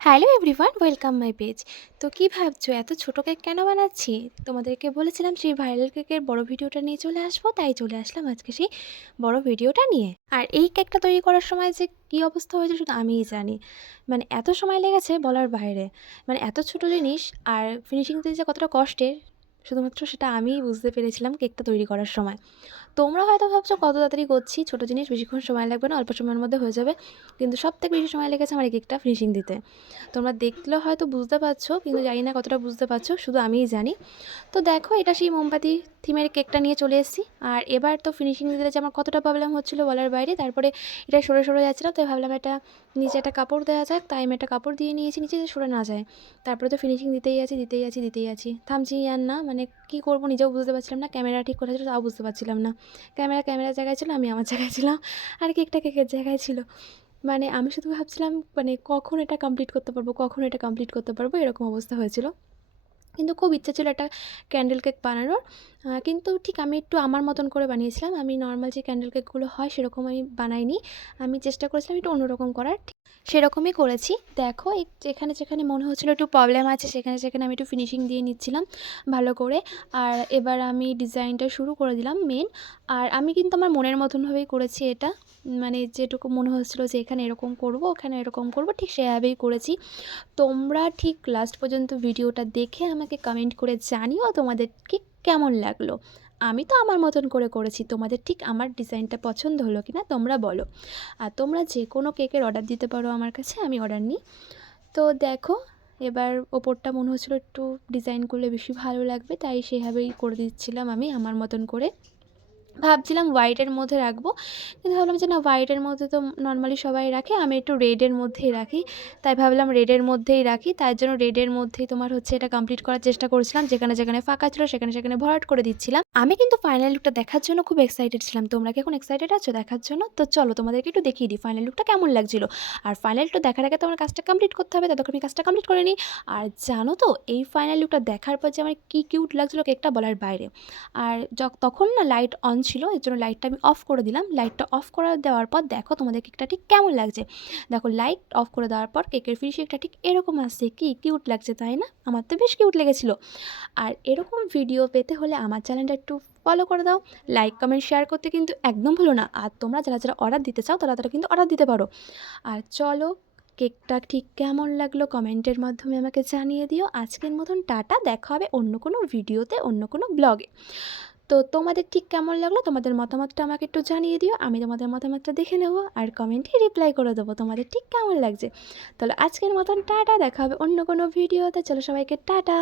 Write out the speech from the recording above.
Hello everyone, welcome my page. তো কী ভাবছ, এত ছোটো কেক কেন বানাচ্ছি? তোমাদেরকে বলেছিলাম সেই ভাইরাল কেকের বড় ভিডিওটা নিয়ে চলে আসব, তাই চলে আসলাম আজকে সেই বড় ভিডিওটা নিয়ে। আর এই কেকটা তৈরি করার সময় যে কী অবস্থা হয়েছে শুধু আমিই জানি। মানে এত সময় লেগেছে বলার বাইরে। মানে এত ছোটো জিনিস, আর ফিনিশিং দিতে যে কতটা কষ্টের, শুধুমাত্র সেটা আমিই বুঝতে পেরেছিলাম কেকটা তৈরি করার সময়। তোমরা হয়তো ভাবছ কত তাড়াতাড়ি করছি, ছোটো জিনিস বেশিক্ষণ সময় লাগবে না, অল্প সময়ের মধ্যে হয়ে যাবে। কিন্তু সব থেকে বেশি সময় লেগেছে আমার এই কেকটা ফিনিশিং দিতে। তোমরা দেখলেও হয়তো বুঝতে পারছ, কিন্তু জানি না কতটা বুঝতে পারছ, শুধু আমিই জানি। তো দেখো, এটা সেই মোমবাতি থিমের কেকটা নিয়ে চলে এসেছি। আর এবার তো ফিনিশিং দিতে যে আমার কতটা প্রবলেম হচ্ছিল বলার বাইরে, তারপরে এটা সরে সরে যাচ্ছিল, তাই ভাবলাম এটা নিচে একটা কাপড় দেওয়া যাক, তাই আমি একটা কাপড় দিয়ে নিয়েছি, নিচে সরে না যায়। তারপরে তো ফিনিশিং দিতেই আছি দিতেই আছি দিতেই আছি। থামছি আর না মানে কী করব নিজেও বুঝতে পারছিলাম না ক্যামেরা ঠিক কোথায় ছিল তাও বুঝতে পারছিলাম না। ক্যামেরা ক্যামেরার জায়গায় ছিল, আমি আমার জায়গায় ছিলাম, আর কেকটা কেকের জায়গায় ছিল। মানে আমি শুধু ভাবছিলাম মানে কখন এটা কমপ্লিট করতে পারব, কখন এটা কমপ্লিট করতে পারব, এরকম অবস্থা হয়েছিল। কিন্তু খুব ইচ্ছা ছিল একটা ক্যান্ডেল কেক বানানোর। কিন্তু ঠিক আমি একটু আমার মতন করে বানিয়েছিলাম। আমি নর্মাল যে ক্যান্ডেল কেকগুলো হয়, সেরকম আমি বানাইনি। আমি চেষ্টা করেছিলাম একটু অন্যরকম করার। সেরকমই করেছি। দেখো যেখানে যেখানে মনে হচ্ছিল একটু প্রবলেম আছে, সেখানে সেখানে আমি একটু ফিনিশিং দিয়ে নিচ্ছিলাম ভালো করে। আর এবার আমি ডিজাইনটা শুরু করে দিলাম মেন আর আমি কিন্তু আমার মনের মতনভাবেই করেছি এটা। মানে যেটুকু মনে হচ্ছিল যে এখানে এরকম করব, ওখানে এরকম করব, ঠিক সেভাবেই করেছি। তোমরা ঠিক লাস্ট পর্যন্ত ভিডিওটা দেখে আমাকে কমেন্ট করে জানিও তোমাদের ঠিক কেমন লাগল। আমি তো আমার মতন করে করেছি, তোমাদের ঠিক আমার ডিজাইনটা পছন্দ হলো কি না তোমরা বলো। আর তোমরা যে কোনো কেকের অর্ডার দিতে পারো আমার কাছে, আমি অর্ডার নিই। তো দেখো, এবার ওপরটা মনে হচ্ছিল একটু ডিজাইন করলে বেশি ভালো লাগবে, তাই সেভাবেই করে দিচ্ছিলাম আমি আমার মতন করে। ভাবছিলাম হোয়াইটের মধ্যে রাখব। কিন্তু ভাবলাম যে না হোয়াইটের মধ্যে তো নর্মালি সবাই রাখে, আমি একটু রেডের মধ্যেই রাখি। তাই ভাবলাম রেডের মধ্যেই রাখি। তার জন্য রেডের মধ্যেই তোমার হচ্ছে এটা কমপ্লিট করার চেষ্টা করছিলাম। যেখানে যেখানে ফাঁকা ছিল, সেখানে সেখানে ভরাট করে দিচ্ছিলাম। আমি কিন্তু ফাইনাল লুকটা দেখার জন্য খুব এক্সাইটেড ছিলাম। তোমরা কি এখন এক্সাইটেড আছো দেখার জন্য? তো চলো তোমাদেরকে একটু দেখিয়ে দিই ফাইনাল লুকটা কেমন লাগছিল। আর ফাইনাল লুকটা দেখার আগে তোমার কাজটা কমপ্লিট করতে হবে, ততক্ষণ আমি কাজটা কমপ্লিট করে নিই। আর জানো তো, এই ফাইনাল লুকটা দেখার পর যে আমার কী কিউট লাগছিল কেকটা বলার বাইরে। আর তখন না লাইট অন ছিল, এর জন্য লাইটটা আমি অফ করে দিলাম। লাইটটা অফ করে দেওয়ার পর দেখো তোমাদের কেকটা ঠিক কেমন লাগছে। দেখো লাইট অফ করে দেওয়ার পর কেকের ফিনিশিংটা ঠিক এরকম আসছে। কি কিউট লাগছে তাই না? আমার তো বেশ কিউট লেগেছিলো। আর এরকম ভিডিও পেতে হলে আমার চ্যানেলটা একটু ফলো করে দাও। লাইক কমেন্ট শেয়ার করতে কিন্তু একদম ভুলো না। আর তোমরা যারা যারা অর্ডার দিতে চাও, তারা তারা কিন্তু অর্ডার দিতে পারো। আর চলো কেকটা ঠিক কেমন লাগল কমেন্টের মাধ্যমে আমাকে জানিয়ে দিও। আজকের মতন টাটা। দেখা হবে অন্য কোনো ভিডিওতে অন্য কোনো ব্লগে তো তোমাদের ঠিক কেমন লাগল? তোমাদের মতামতটা আমাকে একটু জানিয়ে দিও। আমি তোমাদের মতামতটা দেখে নেব আর কমেন্টে রিপ্লাই করে দেবো তোমাদের ঠিক কেমন লাগছে। তাহলে আজকের মতন টাটা, দেখা হবে অন্য কোনো ভিডিওতে চলো সবাইকে টাটা।